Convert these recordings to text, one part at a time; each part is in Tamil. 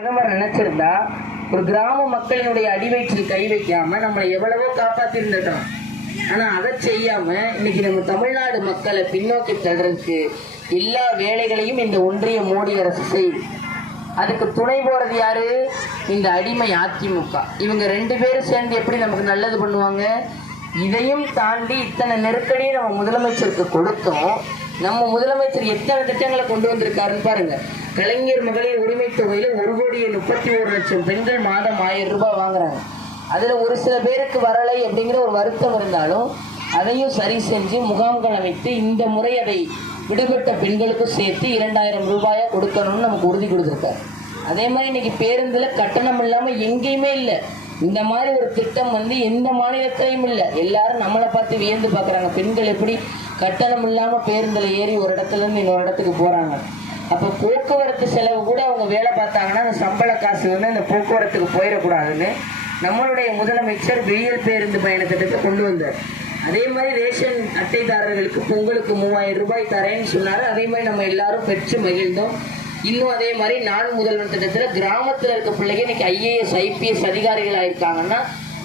பிரதமர் நினைச்சிருந்தா ஒரு கிராம மக்களினுடைய அடிவயிற்றில் கை வைக்காம நம்மளை எவ்வளவோ காப்பாத்தி இருந்துட்டோம். ஆனா அதை செய்யாம இன்னைக்கு நம்ம தமிழ்நாடு மக்களை பின்னோக்கி தள்ளுறதுக்கு எல்லா வேலைகளையும் இந்த ஒன்றிய மோடி அரசு செய்யுது. அதுக்கு துணை போறது யாரு? இந்த அடிமை அதிமுக. இவங்க ரெண்டு பேரும் சேர்ந்து எப்படி நமக்கு நல்லது பண்ணுவாங்க? இதையும் தாண்டி இத்தனை நெருக்கடியை நம்ம முதலமைச்சருக்கு கொடுத்தோம். நம்ம முதலமைச்சர் எத்தனை திட்டங்களை கொண்டு வந்திருக்காருன்னு பாருங்க. கலைஞர் மகளிர் உரிமை தொகையில 1,31,00,000 பெண்கள் மாதம் 1000 ரூபாய் வாங்குறாங்க. அதுல ஒரு சில பேருக்கு வரலை அப்படிங்கிற ஒரு வருத்தம் இருந்தாலும் அதையும் சரி செஞ்சு முகாம்கள் அமைத்து இந்த முறை அதை விடுபட்ட பெண்களுக்கும் சேர்த்து 2000 ரூபாயா கொடுக்கணும்னு நமக்கு உறுதி கொடுத்துருக்காரு. அதே மாதிரி இன்னைக்கு பேருந்துல கட்டணம் இல்லாம எங்கேயுமே இல்லை. இந்த மாதிரி ஒரு திட்டம் எந்த மாநிலத்திலையும் இல்லை. எல்லாரும் நம்மளை பார்த்து வியந்து பார்க்குறாங்க. பெண்கள் எப்படி கட்டணம் இல்லாமல் பேருந்தில் ஏறி ஒரு இடத்துல இருந்து இன்னொரு இடத்துக்கு போகிறாங்க. அப்போ போக்குவரத்து செலவு கூட அவங்க வேலை பார்த்தாங்கன்னா அந்த சம்பள காசு இந்த போக்குவரத்துக்கு போயிடக்கூடாதுன்னு நம்மளுடைய முதலமைச்சர் வெயில் பேருந்து பயண திட்டத்தை கொண்டு வந்தார். அதே மாதிரி ரேஷன் அட்டைதாரர்களுக்கு பொங்கலுக்கு 3000 ரூபாய் தரேன்னு சொன்னார். அதே மாதிரி நம்ம எல்லாரும் பெற்று மகிழ்ந்தோம். இன்னும் அதே மாதிரி நான் முதல்வன் திட்டத்தில் கிராமத்தில் இருக்க பிள்ளைங்க இன்னைக்கு IAS IPS அதிகாரிகள் ஆயிருக்காங்கன்னா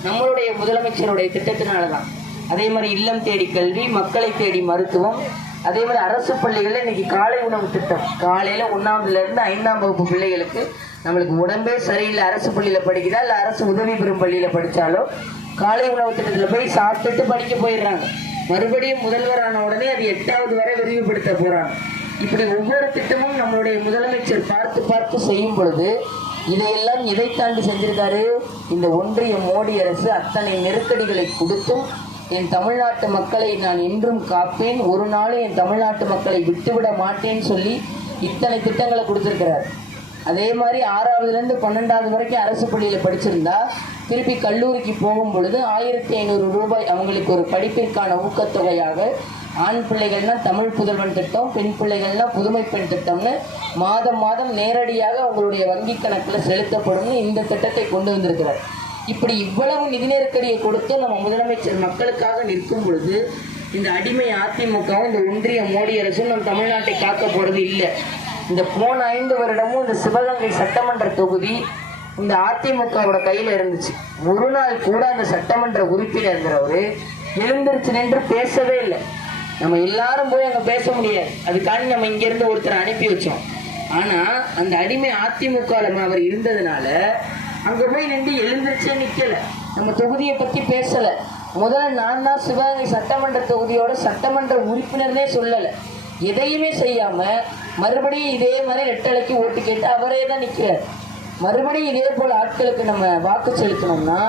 நம்மளுடைய முதலமைச்சருடைய திட்டத்தினால தான். அதே மாதிரி இல்லம் தேடி கல்வி, மக்களை தேடி மருத்துவம், அதே மாதிரி அரசு பள்ளிகளில் இன்னைக்கு காலை உணவு திட்டம். காலையில் 1ஆவதுலேருந்து 5ஆம் வகுப்பு பிள்ளைகளுக்கு நம்மளுக்கு உடம்பே சரியில்லை, அரசு பள்ளியில் படிக்குதா இல்லை அரசு உதவி பெறும் பள்ளியில் படித்தாலோ காலை உணவு திட்டத்தில் போய் சாப்பிட்டுட்டு படிக்க போயிடுறாங்க. மறுபடியும் முதல்வரான உடனே அது 8ஆவது வரை விரிவுபடுத்த போகிறாங்க. இப்படி ஒவ்வொரு திட்டமும் நம்மளுடைய முதலமைச்சர் பார்த்து பார்த்து செய்யும் பொழுது இதையெல்லாம் எதை தாண்டி செஞ்சிருக்காரு? இந்த ஒன்றிய மோடி அரசு அத்தனை நெருக்கடிகளை கொடுத்தும் என் தமிழ்நாட்டு மக்களை நான் என்றும் காப்பேன், ஒரு நாளும் என் தமிழ்நாட்டு மக்களை விட்டுவிட மாட்டேன்னு சொல்லி இத்தனை திட்டங்களை கொடுத்துருக்கிறார். அதே மாதிரி 6ஆவதுலேருந்து 12ஆவது வரைக்கும் அரசு பள்ளியில் படிச்சிருந்தா திருப்பி கல்லூரிக்கு போகும் பொழுது 1500 ரூபாய் அவங்களுக்கு ஒரு படிப்பிற்கான ஊக்கத்தொகையாக, ஆண் பிள்ளைகள்னா தமிழ் புதல்வன் திட்டம், பெண் பிள்ளைகள்னா புதுமை பெண் திட்டம்னு மாதம் மாதம் நேரடியாக அவங்களுடைய வங்கி கணக்கில் செலுத்தப்படும் இந்த திட்டத்தை கொண்டு வந்திருக்கிறார். இப்படி இவ்வளவு நிதி நெருக்கடியை கொடுத்து நம்ம முதலமைச்சர் மக்களுக்காக நிற்கும் பொழுது இந்த அடிமை அதிமுகவும் இந்த ஒன்றிய மோடி அரசும் நம்ம தமிழ்நாட்டை காக்க போறது இல்லை. இந்த போன 5 வருடமும் இந்த சிவகங்கை சட்டமன்ற தொகுதி இந்த அதிமுகவோட கையில இருந்துச்சு. ஒரு நாள் கூட அந்த சட்டமன்ற உறுப்பினர்ங்கிறவரு எழுந்திருச்சு நின்று பேசவே இல்லை. நம்ம எல்லாரும் போய் அங்க பேச முடியாது, அதுக்காண்டி நம்ம இங்க இருந்து ஒருத்தர் அனுப்பி வச்சோம். ஆனா அந்த அடிமை அதிமுக அவர் இருந்ததுனால அங்க போய் நின்று எழுந்திருச்சே நிக்கல, நம்ம தொகுதியை பத்தி பேசல. முதல்ல நான் தான் சிவகங்கை சட்டமன்ற தொகுதியோட சட்டமன்ற உறுப்பினர்னே சொல்லல. எதையுமே செய்யாம மறுபடியும் இதே மாதிரி ரெட்டலைக்கு ஓட்டு கேட்டு அவரே தான் நிற்கிறார். மறுபடியும் இதே போல் ஆட்களுக்கு நம்ம வாக்கு செலுத்தணும்னா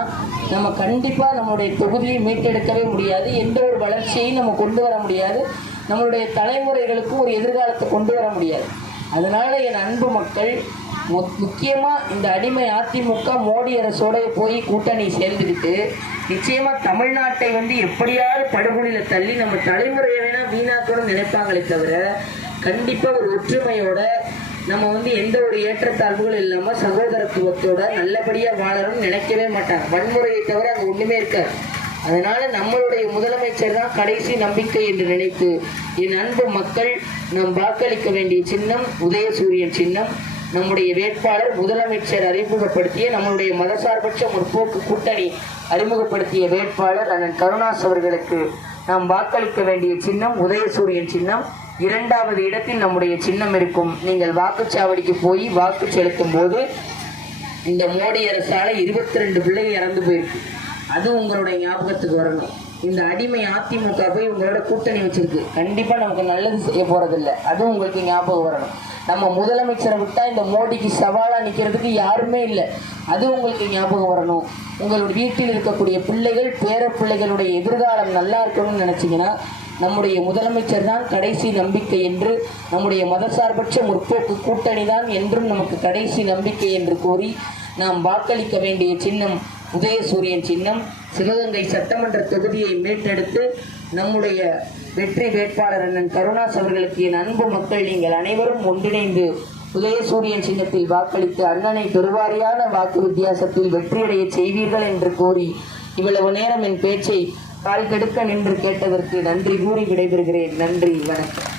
நம்ம கண்டிப்பா நம்மளுடைய தொகுதியை மீட்டெடுக்கவே முடியாது. எந்த ஒரு வளர்ச்சியையும் நம்ம கொண்டு வர முடியாது. நம்மளுடைய தலைமுறைகளுக்கும் ஒரு எதிர்காலத்தை கொண்டு வர முடியாது. அதனால என் அன்பு மக்கள், முக்கியமா இந்த அடிமை அதிமுக மோடி அரசோட போய் கூட்டணி சேர்ந்துக்கிட்டு நிச்சயமா தமிழ்நாட்டை எப்படியாவது படுகொலியில தள்ளி நம்ம தலைமுறையை வேணா வீணாக்கணும்னு நினைப்பாங்களே தவிர கண்டிப்பா ஒரு ஒற்றுமையோட நம்ம எந்த ஒரு ஏற்றத்தாழ்வுகள் இல்லாம சகோதரத்துவத்தோட நல்லபடியா வாழணும்னு நினைக்கவே மாட்டாங்க. வன்முறையை தவிர அங்க ஒண்ணுமே இருக்காது. அதனால நம்மளுடைய முதலமைச்சர் தான் கடைசி நம்பிக்கை என்று நினைத்து என் அன்பு மக்கள், நாம் வாக்களிக்க வேண்டிய சின்னம் உதயசூரியன் சின்னம். நம்முடைய வேட்பாளர் முதலமைச்சர் அறிமுகப்படுத்திய நம்மளுடைய மதசார்பற்ற முற்போக்கு கூட்டணி அறிமுகப்படுத்திய வேட்பாளர் அண்ணன் கருணாஸ் அவர்களுக்கு நாம் வாக்களிக்க வேண்டிய சின்னம் உதயசூரியன் சின்னம். 2வது இடத்தில் நம்முடைய சின்னம் இருக்கும். நீங்கள் வாக்குச்சாவடிக்கு போய் வாக்கு செலுத்தும் போது இந்த மோடி அரசால 22 பிள்ளைகள் இறந்து போயிருக்கு. அது உங்களுடைய ஞாபகத்துக்கு வரணும். இந்த அடிமை அதிமுக போய் உங்களோட கூட்டணி வச்சிருக்கு, கண்டிப்பா நமக்கு நல்லது செய்ய போறதில்லை. அதுவும் உங்களுக்கு ஞாபகம் வரணும். நம்ம முதலமைச்சரை விட்டா இந்த மோடிக்கு சவாலா நிக்கிறதுக்கு யாருமே இல்லை. அது உங்களுக்கு ஞாபகம் வரணும். உங்களுடைய வீட்டில் இருக்கக்கூடிய பிள்ளைகள் பேர பிள்ளைகளுடைய எதிர்காலம் நல்லா இருக்கணும்னு நினைச்சீங்கன்னா நம்முடைய முதலமைச்சர் தான் கடைசி நம்பிக்கை என்று, நம்முடைய மதசார்பற்ற முற்போக்கு கூட்டணி தான் என்றும் நமக்கு கடைசி நம்பிக்கை என்று கூறி நாம் வாக்களிக்க வேண்டிய சின்னம் உதயசூரியன் சின்னம். சிவகங்கை சட்டமன்ற தொகுதியை மீட்டெடுத்து நம்முடைய வெற்றி வேட்பாளர் அண்ணன் கருணாஸ் அவர்களுக்கு என் அன்பு மக்கள் நீங்கள் அனைவரும் ஒன்றிணைந்து உதயசூரியன் சின்னத்தில் வாக்களித்து அண்ணனை பெருவாரியான வாக்கு வித்தியாசத்தில் வெற்றியடைய செய்வீர்கள் என்று கூறி இவ்வளவு நேரம் என் பேச்சை கால் கெடுக்க நின்று கேட்டதற்கு நன்றி கூறி விடைபெறுகிறேன். நன்றி, வணக்கம்.